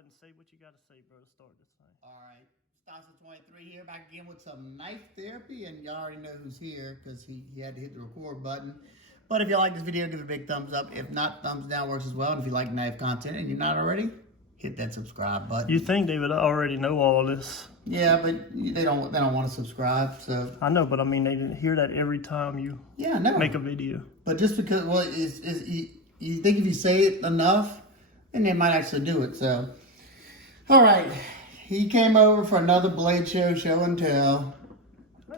ahead and say what you got to say, bro, to start this thing. All right. Stonson23 here, back again with some knife therapy, and y'all already know who's here because he had to hit the record button. But if you like this video, give it a big thumbs up. If not, thumbs down works as well. And if you like knife content and you're not already, hit that subscribe button. You think they would already know all this? Yeah, but they don't want to subscribe. So I know, but I mean, they didn't hear that every time you make a video. But just because, well, you think if you say it enough, then they might actually do it. So, all right. He came over for another Blade show and tell.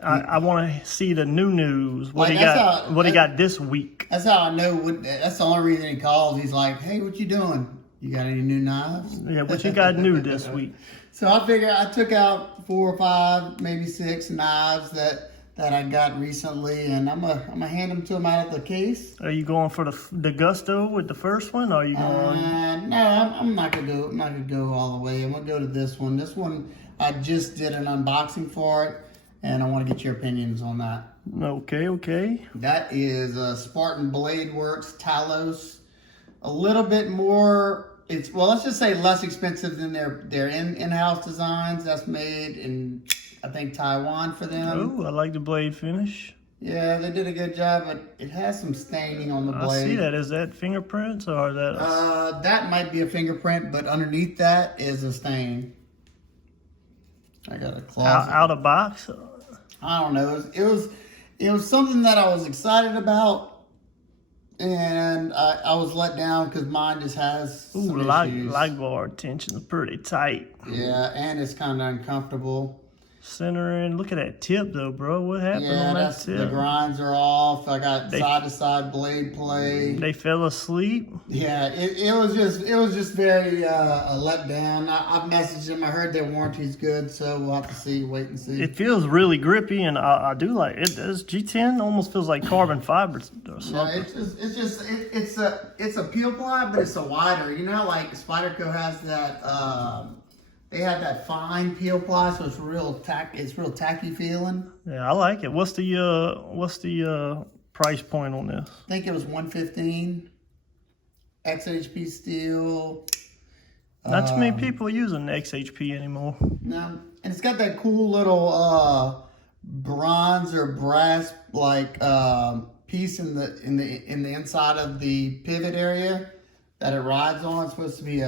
I want to see the new news. What he got this week. That's how I know. That's the only reason he calls. He's like, "Hey, what you doing? You got any new knives?" Yeah, what you got new this week? So I figured I took out 4 or 5, maybe 6 knives that I got recently, and I'm gonna hand them to him out of the case. Are you going for the gusto with the first one, or are you going? No, I'm not gonna go. I'm not gonna go all the way. I'm gonna go to this one. This one I just did an unboxing for it, and I want to get your opinions on that. Okay. That is Spartan Blade Works Talos. A little bit more. Let's just say less expensive than their in-house designs. That's made in, I think, Taiwan for them. Oh, I like the blade finish. Yeah, they did a good job, but it has some staining on the blade. I see that. Is that fingerprints or is that? That might be a fingerprint, but underneath that is a stain. I got a closet. Out of box. I don't know. It was something that I was excited about. And I was let down because mine just has some issues. Light bar tension is pretty tight. Yeah, and it's kind of uncomfortable. Centering. Look at that tip though, bro. What happened on that tip? The grinds are off. I got side-to-side blade play. They fell asleep. Yeah, it was just very let down. I've messaged them. I heard their warranty's good, so we'll have to see. Wait and see. It feels really grippy, and I do like it. Does G10 almost feels like carbon fiber or something? No, it's a peel ply, but it's a wider. You know, like Spyderco has that. They have that fine peel ply, so it's real tacky feeling. Yeah, I like it. What's the price point on this? I think it was $115. XHP steel. Not too many people using XHP anymore. No, and it's got that cool little bronze or brass like piece in the inside of the pivot area that it rides on. It's supposed to be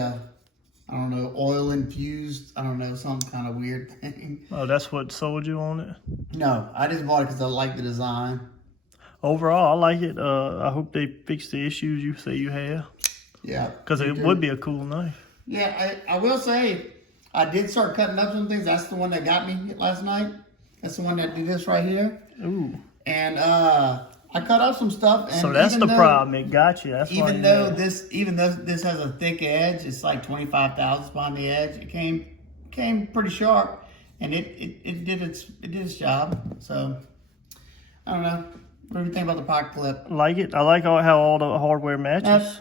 I don't know, oil infused, I don't know, some kind of weird thing. Oh, that's what sold you on it? No, I just bought it because I like the design. Overall, I like it. I hope they fix the issues you say you have. Yeah. Because it would be a cool knife. Yeah, I will say, I did start cutting up some things. That's the one that got me last night. That's the one that did this right here. Ooh. And I cut up some stuff. And so that's the problem. It got you. That's even though this has a thick edge, it's like 25 thousandths on the edge. It came pretty sharp, and it did its job. So I don't know. What do you think about the pocket clip? Like it. I like how all the hardware matches.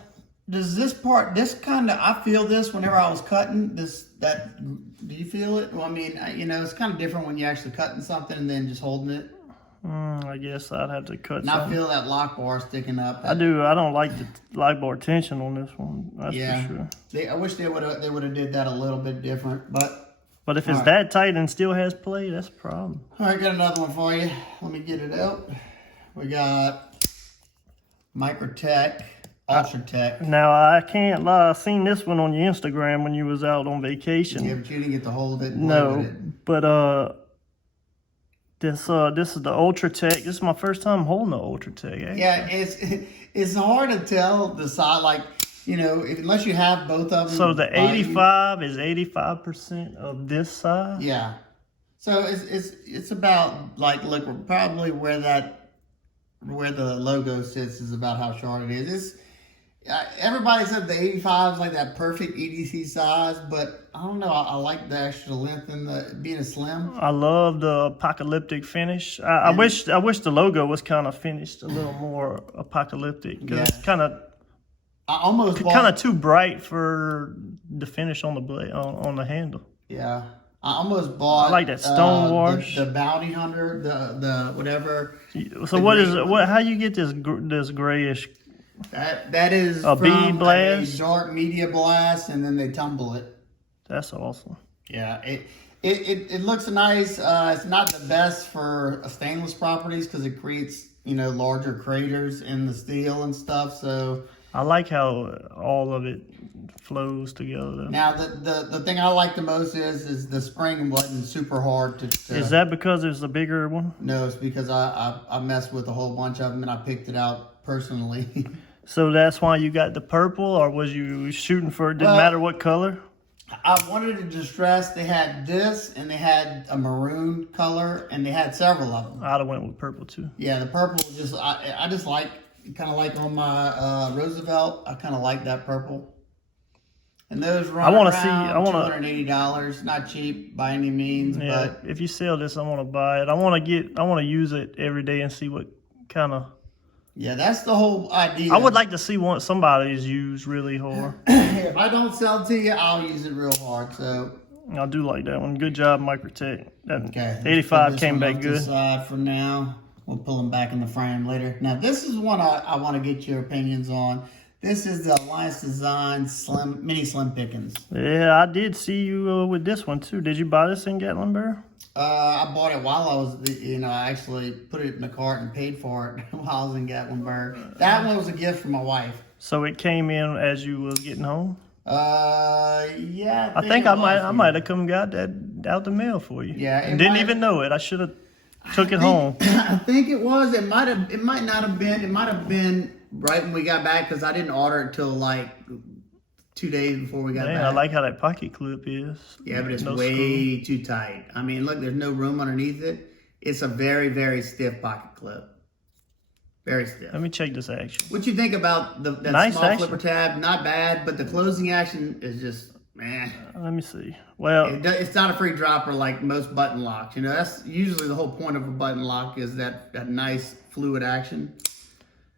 Does this part? I feel this whenever I was cutting this. Do you feel it? Well, I mean, it's kind of different when you're actually cutting something and then just holding it. I guess I'd have to cut. I feel that lock bar sticking up. I do. I don't like the light bar tension on this one. That's for sure. I wish they would have did that a little bit different, but if it's that tight and still has play, that's a problem. All right, got another one for you. Let me get it out. We got Microtech Ultratech. Now I can't lie. I seen this one on your Instagram when you was out on vacation. Yeah, but you didn't get to hold it. No, but This is the Ultratech. This is my first time holding the Ultratech. Actually. Yeah, it's hard to tell the size, like, unless you have both of them. So the 85 is 85% of this size. Yeah. So it's about like look probably where the logo sits is about how short it is. Everybody said the 85 is like that perfect EDC size, but I don't know. I like the extra length and being a slim. I love the apocalyptic finish. I wish the logo was kind of finished a little more apocalyptic because it's kind of too bright for the finish on the blade on the handle. Yeah, I almost bought. I like that stone wash. The bounty hunter, the whatever. So how you get this grayish? That is a from bead blast, a dark media blast, and then they tumble it. That's awesome. Yeah, it looks nice. It's not the best for stainless properties because it creates, you know, larger craters in the steel and stuff. So I like how all of it flows together. now the thing I like the most is the spring wasn't super hard to Is that because it's a bigger one? No, it's because I messed with a whole bunch of them and I picked it out personally. So that's why you got the purple, or was you shooting for it? Didn't matter what color? I wanted to distress. They had this, and they had a maroon color, and they had several of them. I'd have went with purple too. Yeah, the purple just I just like, kind of like on my Roosevelt. I kind of like that purple. And those run around $280. Not cheap by any means, yeah, but if you sell this, I want to buy it. I want to use it every day and see what kind of. Yeah, that's the whole idea. I would like to see somebody's used really hard. If I don't sell it to you, I'll use it real hard. So I do like that one. Good job, Microtech. That okay, 85 came back good. Side for now. We'll pull them back in the frame later. Now, this is one I want to get your opinions on. This is the Alliance Design Mini Slim Pickens. Yeah, I did see you with this one too. Did you buy this in Gatlinburg? I bought it while I was, I actually put it in the cart and paid for it while I was in Gatlinburg. That one was a gift from my wife. So it came in as you was getting home? Yeah. I think I might have come got that out the mail for you. Yeah. And didn't even know it. I should have took it home. I think it was. It might not have been. It might have been right when we got back because I didn't order it till like 2 days before we got back. I like how that pocket clip is. Yeah, but it's way too tight. I mean, look, there's no room underneath it. It's a very, very stiff pocket clip. Very stiff. Let me check this action. What you think about that nice small action. flipper tab? Not bad, but the closing action is just, man. Let me see. Well, it's not a free dropper like most button locks. You know, that's usually the whole point of a button lock is that nice fluid action.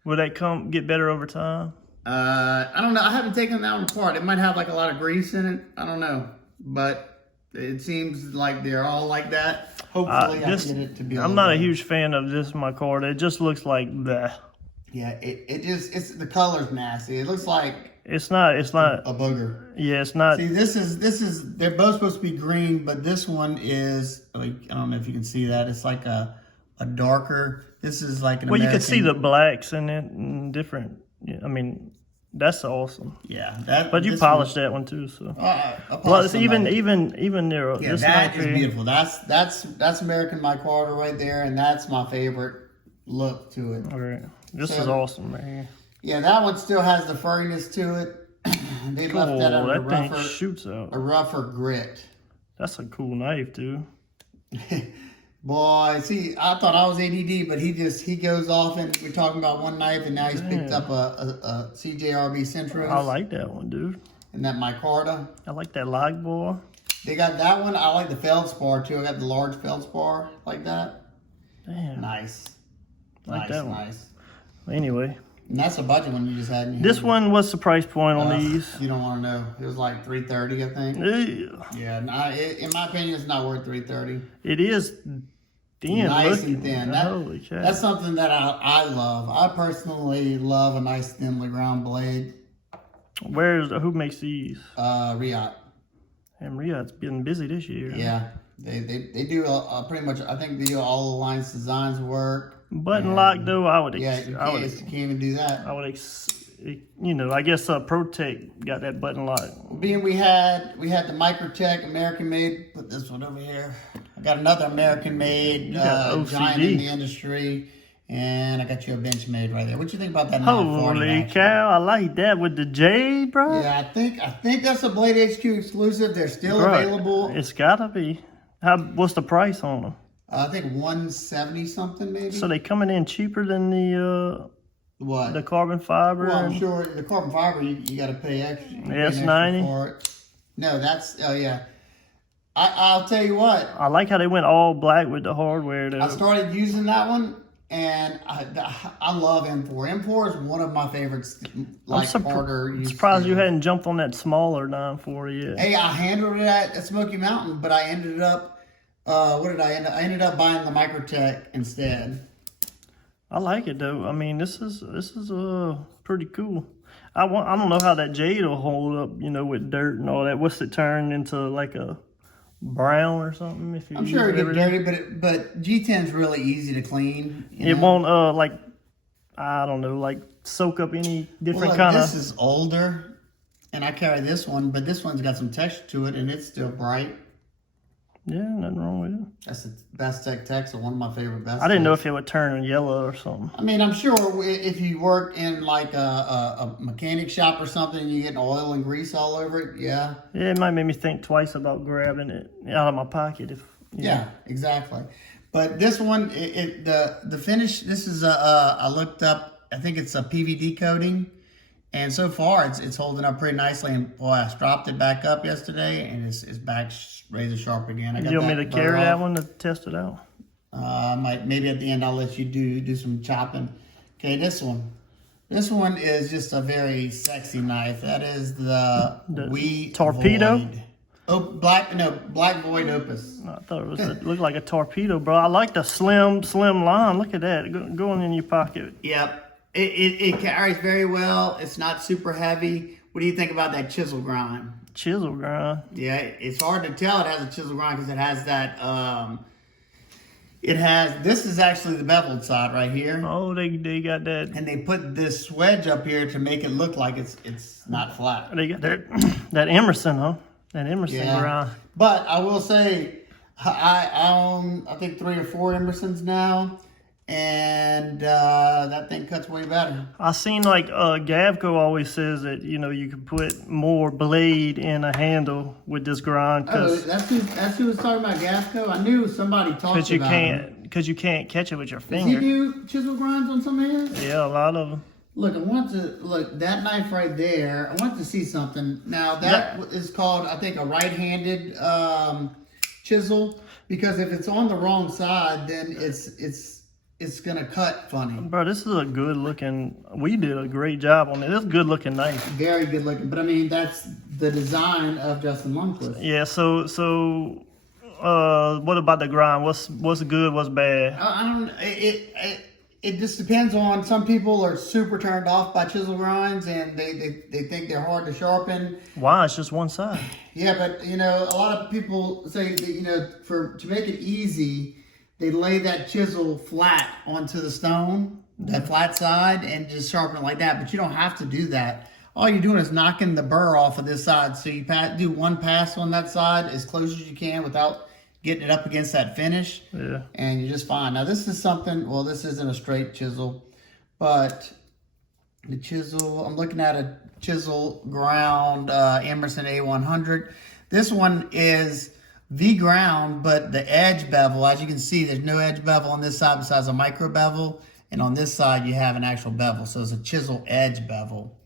Will that get better over time? I don't know. I haven't taken that one apart. It might have like a lot of grease in it. I don't know, but it seems like they're all like that. Hopefully, I get it to be. I'm not a huge fan of this Micarta. It just looks like that. Yeah, it's the color's nasty. It looks like it's not a booger. Yeah, it's not. See, this is they're both supposed to be green, but this one is like, I don't know if you can see that. It's like a darker. This is like an. Well, you can see the blacks in it and different. I mean, that's awesome. Yeah, but you polished that one too, so. Well, it's even there. Yeah, that is beautiful. That's American Micarta right there, and that's my favorite look to it. All right, this is awesome, man. Yeah, that one still has the furriness to it. They left that on a rougher grit. That's a cool knife, dude. Boy, see, I thought I was ADD, but he goes off and we're talking about one knife, and now he's picked up a CJRB Centros. I like that one, dude. And that Micarta. I like that log bore. They got that one. I like the feldspar too. I got the large feldspar like that. Damn. Nice. Like that one. Nice. Anyway. And that's a budget one you just had in your This hand. one, what's the price point on these? You don't want to know. It was like $330, I think. Yeah. In my opinion, it's not worth $330. It is thin. Nice and thin. Holy cow. That's something that I love. I personally love a nice thin Legrand blade. Who makes these? Riot. And Riot's been busy this year. Yeah. They do pretty much, I think they do all the Alliance Designs work. Button lock though, I would. You can't even do that. I would, I guess Protech got that button lock. Being we had the Microtech American made. Put this one over here. I got another American made giant in the industry, and I got you a Benchmade right there. What you think about that? Holy cow! I like that with the jade, bro. Yeah, I think that's a Blade HQ exclusive. They're still available. It's gotta be. What's the price on them? I think 170 something maybe. So they coming in cheaper than the what? The carbon fiber. Well, I'm sure the carbon fiber you got to pay extra. S90. For it. No, that's yeah. I'll tell you what. I like how they went all black with the hardware though. I started using that one, and I love M4. M4 is one of my favorites. Like I'm surprised you hadn't jumped on that smaller 940 yet. Hey, I handled it at Smoky Mountain, but I ended up. What did I end up? I ended up buying the Microtech instead. I like it though. I mean, this is pretty cool. I don't know how that jade will hold up, you know, with dirt and all that. What's it turn into, like a brown or something? If you I'm sure it get dirty, but G10's really easy to clean. It won't like, I don't know, like soak up any different kind of. This is older, and I carry this one, but this one's got some texture to it, and it's still bright. Yeah, nothing wrong with it. That's the Bestech Texel, one of my favorite Bestech. I didn't know if it would turn yellow or something. I mean, I'm sure if you work in like a mechanic shop or something, you get oil and grease all over it, yeah. Yeah, it might make me think twice about grabbing it out of my pocket. Yeah, exactly. But this one, the finish, this is I looked up, I think it's a PVD coating. And so far, it's holding up pretty nicely. And boy, I stropped it back up yesterday, and it's back razor sharp again. You want me to carry that one to test it out? Maybe at the end I'll let you do some chopping. Okay, this one. This one is just a very sexy knife. That is the Wee Torpedo. Void. Oh, Black Void Opus. I thought it looked like a torpedo, bro. I like the slim line. Look at that going in your pocket. Yep. It carries very well. It's not super heavy. What do you think about that chisel grind? Chisel grind? Yeah, it's hard to tell it has a chisel grind because it has that, this is actually the beveled side right here. Oh, they got that. And they put this wedge up here to make it look like it's not flat. They got that Emerson, huh? That Emerson grind. But I will say, I own, I think 3 or 4 Emersons now. And that thing cuts way better. I seen like Gavco always says that, you know, you can put more blade in a handle with this grind. That's who was talking about Gavco. I knew somebody talked about it. Because you can't catch it with your finger. Does he do chisel grinds on some of his? Yeah, a lot of them. Look, I want to look that knife right there. I want to see something. Now that is called, I think, a right-handed chisel, because if it's on the wrong side, then it's gonna cut funny. Bro, this is a good looking. We did a great job on it. It's a good looking knife. Very good looking. But I mean, that's the design of Justin Lundquist. Yeah. So what about the grind? What's good? What's bad? I don't. It just depends on. Some people are super turned off by chisel grinds, and they think they're hard to sharpen. Why? It's just one side. Yeah, but you know, a lot of people say that, you know, to make it easy, they lay that chisel flat onto the stone, that flat side, and just sharpen it like that. But you don't have to do that. All you're doing is knocking the burr off of this side. So you do one pass on that side as close as you can without getting it up against that finish. Yeah. And you're just fine. Now this is something, well, this isn't a straight chisel, but the chisel, I'm looking at a chisel ground Emerson A100. This one is V-ground, but the edge bevel, as you can see, there's no edge bevel on this side besides a micro bevel, and on this side you have an actual bevel, so it's a chisel edge bevel.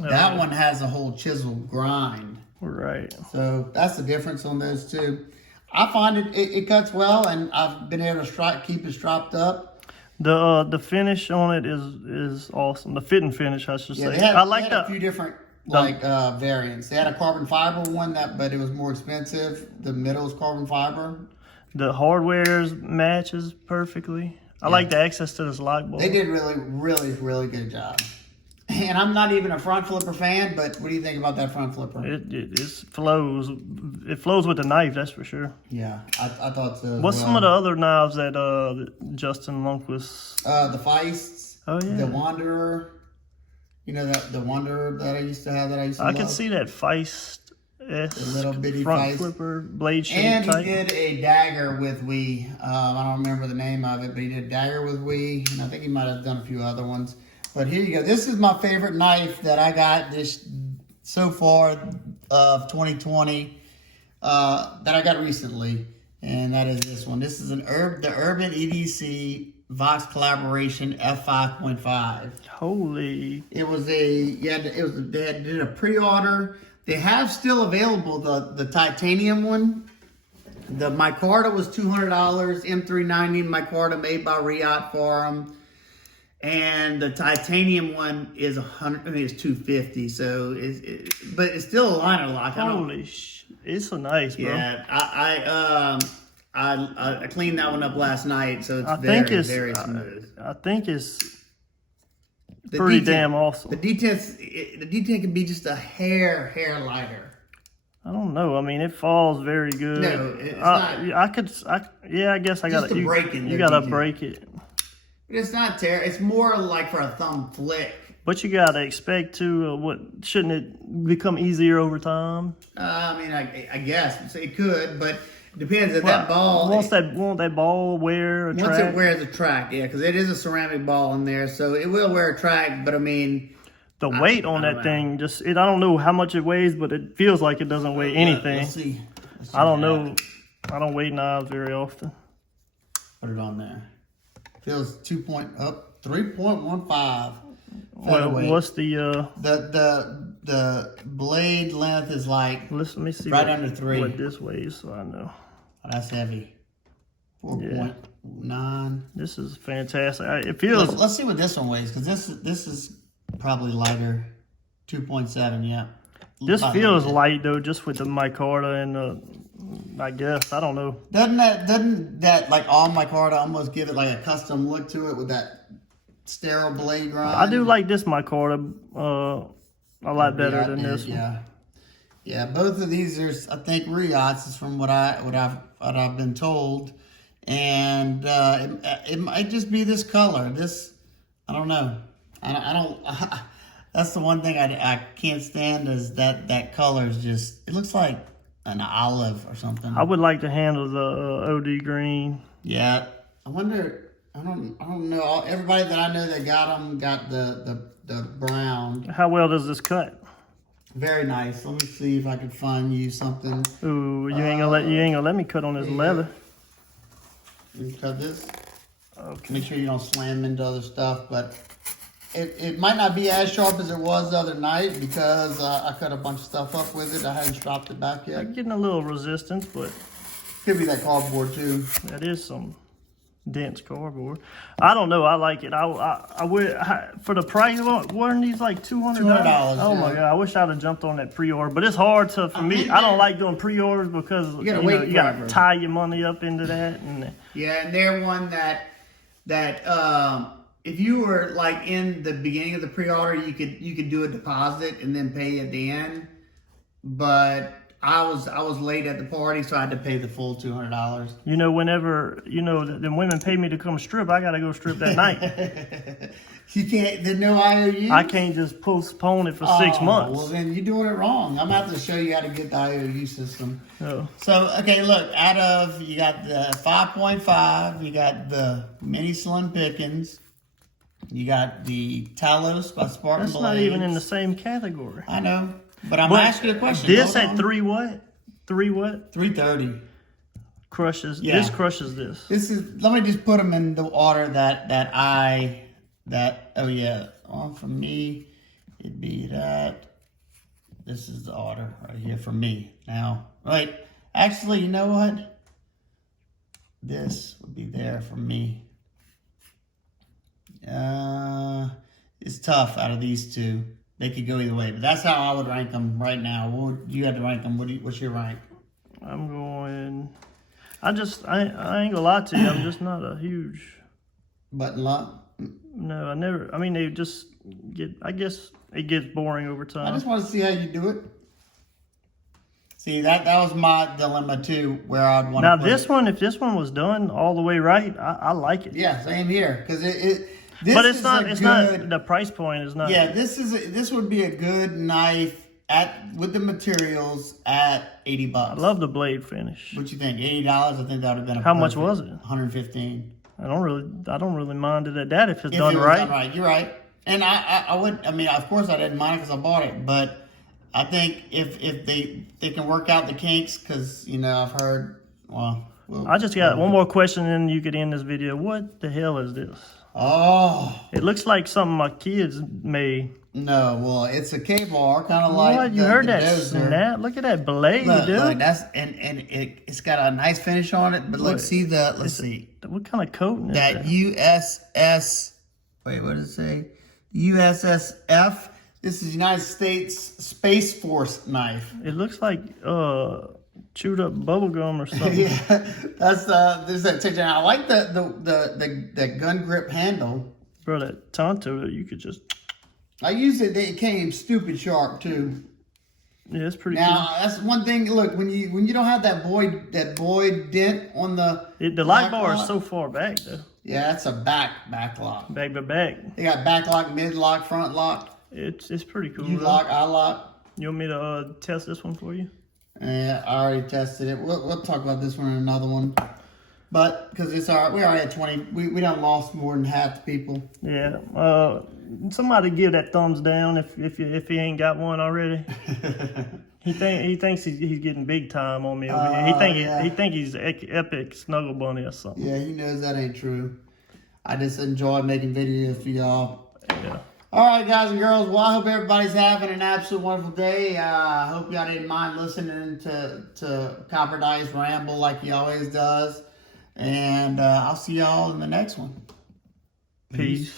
That one has a whole chisel grind. Right. So that's the difference on those two. I find it cuts well, and I've been able to keep it stropped up. The finish on it is awesome. The fit and finish, I should say. They had a few different variants. They had a carbon fiber one but it was more expensive. The middle is carbon fiber. The hardware matches perfectly. I like the access to this lock bolt. They did really good job. And I'm not even a front flipper fan, but what do you think about that front flipper? It flows. It flows with the knife, that's for sure. Yeah, I thought so. What's some of the other knives that Justin Lundquist? The Feists. Oh yeah. The Wanderer. You know the Wanderer that I used to have I could see that Feist. The little bitty front Feist. Flipper blade shape. And he did a dagger with Wee. I don't remember the name of it, but he did a dagger with Wee, and I think he might have done a few other ones. But here you go. This is my favorite knife that I got so far of 2020 that I got recently, and that is this one. This is the Urban EDC Vox Collaboration F5.5. Holy! It was they did a pre-order. They have still available the titanium one. The micarta was $200. M390 micarta made by Riot for them. And the titanium one is it's $250. So but it's still a liner lock. Holy it's so nice, bro. Yeah, I cleaned that one up last night, so it's very smooth. I think it's pretty damn awesome. The detent can be just a hair lighter. I don't know. I mean, it falls very good. No, it's not. I guess I got to break it. You got to break it. It's not terrible. It's more like for a thumb flick. But you got to expect to, shouldn't it become easier over time? I mean, I guess it could, but it depends if that ball. Won't that ball wear a track? Once it wears a track, yeah, because it is a ceramic ball in there, so it will wear a track, but I mean. The weight on that thing, I don't know how much it weighs, but it feels like it doesn't weigh anything. Let's see. I don't know. I don't weigh knives very often. Put it on there. Feels 3.15. Well, what's the blade length is like let me see right under 3. What this weighs, so I know. Oh, that's heavy. 4.9. This is fantastic. It feels. Let's see what this one weighs, because this is probably lighter. 2.7. Yeah. This feels light though, just with the micarta and I guess I don't know. Doesn't that like all micarta almost give it like a custom look to it with that sterile blade grind? I do like this micarta a lot better than this one. Yeah. Both of these are, I think, Riots is from what I've been told, and it might just be this color. This, I don't know. I don't. That's the one thing I can't stand is that color is just. It looks like an olive or something. I would like to handle the OD green. Yeah, I wonder. I don't know. Everybody that I know that got them got the brown. How well does this cut? Very nice. Let me see if I can find you something. Ooh, you ain't gonna let me cut on this leather. You can cut this. Okay. Make sure you don't slam into other stuff, but it might not be as sharp as it was the other night because I cut a bunch of stuff up with it. I hadn't stropped it back yet. I'm getting a little resistance, but could be that cardboard too. That is some dense cardboard. I don't know. I like it. I would for the price. Weren't these like $200? Oh my god! I wish I'd have jumped on that pre-order, but it's hard to for me. I don't like doing pre-orders because you gotta tie your money up into that. And yeah, and they're one that if you were like in the beginning of the pre-order, you could do a deposit and then pay at the end. But I was late at the party, so I had to pay the full $200. You know, whenever the women pay me to come strip, I gotta go strip that night. You can't. There's no IOU. I can't just postpone it for 6 months. Well, then you're doing it wrong. I'm about to show you how to get the IOU system. Oh. So okay, look. You got the 5.5. You got the mini Slim Pickens. You got the Talos by Spartan Blades. That's not even in the same category. I know, but I'm asking you a question. This at 3 what? 3 what? 330. Crushes. Yeah. This crushes this. This is. Let me just put them in the order oh yeah. For me, it'd be that. This is the order right here for me. Now, right. Actually, you know what? This would be there for me. It's tough out of these two. They could go either way, but that's how I would rank them right now. What would you have to rank them? What's your rank? I'm going. I ain't gonna lie to you. I'm just not a huge button lock. No, I never. I mean, they just get. I guess it gets boring over time. I just want to see how you do it. See, that was my dilemma too, where I'd want to. Now this one, if this one was done all the way right, I like it. Yeah, same here, because but it's not. The price point is not. Yeah, this would be a good knife with the materials at $80. I love the blade finish. What you think? $80? I think that would have been How much was it? $115. I don't really mind it at that if it's done right. Done right, you're right. And I would. I mean, of course, I didn't mind it because I bought it, but I think if they can work out the kinks, because I've heard. Well, I just got one more question, and you could end this video. What the hell is this? Oh, it looks like something my kids made. No, well, it's a K-bar, kind of like. What? You heard that snap? Look at that blade, dude. Look, that's and it's got a nice finish on it. But let's see. What kind of coating is that? USS. Wait, what does it say? USSF. This is United States Space Force knife. It looks like chewed up bubble gum or something. Yeah, there's that texture. I like the gun grip handle. Bro, that Tonto, you could just... I used it. It came stupid sharp too. Yeah, it's pretty now, that's one thing. Look, when you don't have that Boyd dent on the light bar is so far back though. Yeah, that's a back lock. Back to back. They got back lock, mid lock, front lock. It's pretty cool. You lock, I lock. You want me to test this one for you? Yeah, I already tested it. We'll talk about this one in another one. But because it's all right, we already had 20. We done lost more than half the people. Yeah. Somebody give that thumbs down if he ain't got one already. he thinks he's getting big time on me over here. He think he's epic snuggle bunny or something. Yeah, he knows that ain't true. I just enjoy making videos for y'all. Yeah. All right, guys and girls. Well, I hope everybody's having an absolute wonderful day. I hope y'all didn't mind listening to Copper Dice ramble like he always does. And I'll see y'all in the next one. Peace.